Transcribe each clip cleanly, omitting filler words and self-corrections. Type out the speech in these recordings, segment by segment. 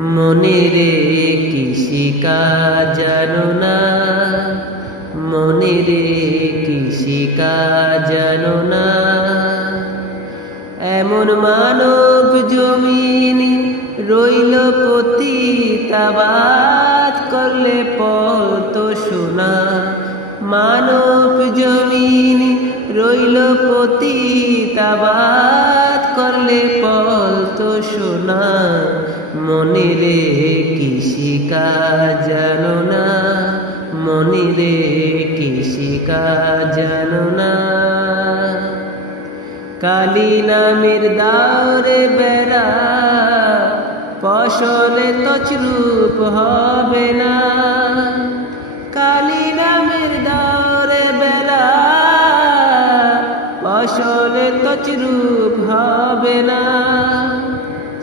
মনে রে কৃষিকাজ জানো না, মনে রে কৃষিকাজ জানো না। এমন মানব জমিন রইল পতিতাবাদ করলে পত সোনা। মানব জমিন রইল পতিতাবাদ করলে পত সোনা। মনে রে কৃষিকাজ জানো না, মনে রে কৃষিকাজ জানো না। কালী নামের দাওরে বেড়া ফসলে তছরূপ হবে না। কালী নামের দাওরে বেড়া ফসলে তছরূপ হবে না।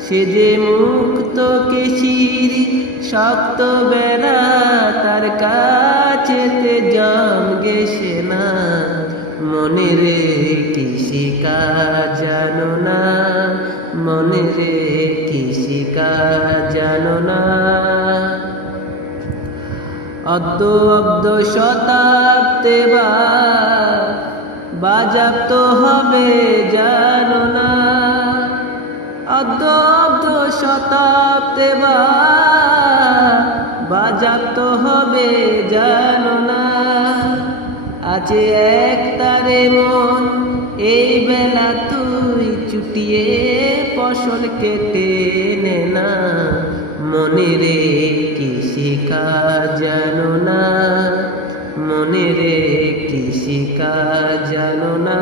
সে যে মুক্ত কেশির শক্ত বেড়া, তার কাছেতে জম গেছে না। মনে রে কৃষিকাজ জানো না, মনে রে কৃষিকাজ জানো না। অদ্য অব্দ শতাব্দে বাজাপ্ত হবে জানো না। অদ্য অব্দ শতাব্দে বাজাপ্ত হবে জানো না। আছে এক তারে মন এই বেলা তুই চুটিয়ে ফসল কেটে নে না। মনে রে কৃষিকাজ জানো না, মনে রে কৃষিকাজ জানো না।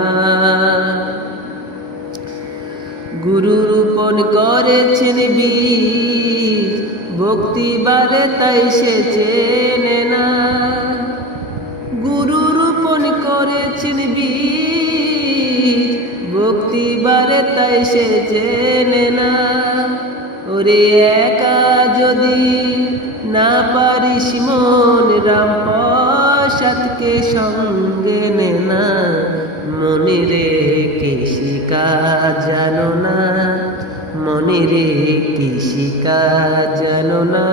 গুরু রোপণ করেছেন বীজ, ভক্তি বাড়ে তাই সে চেনে না। গুরু রোপণ করেছেন বীজ, ভক্তি বাড়ে তাই সে চেনে না। ওরে একা যদি না পারিস মন, রাম প্রসাদকে সঙ্গে নে না। মনে রে কৃষিকাজ জানো না, মনে রে কৃষিকাজ জানো না।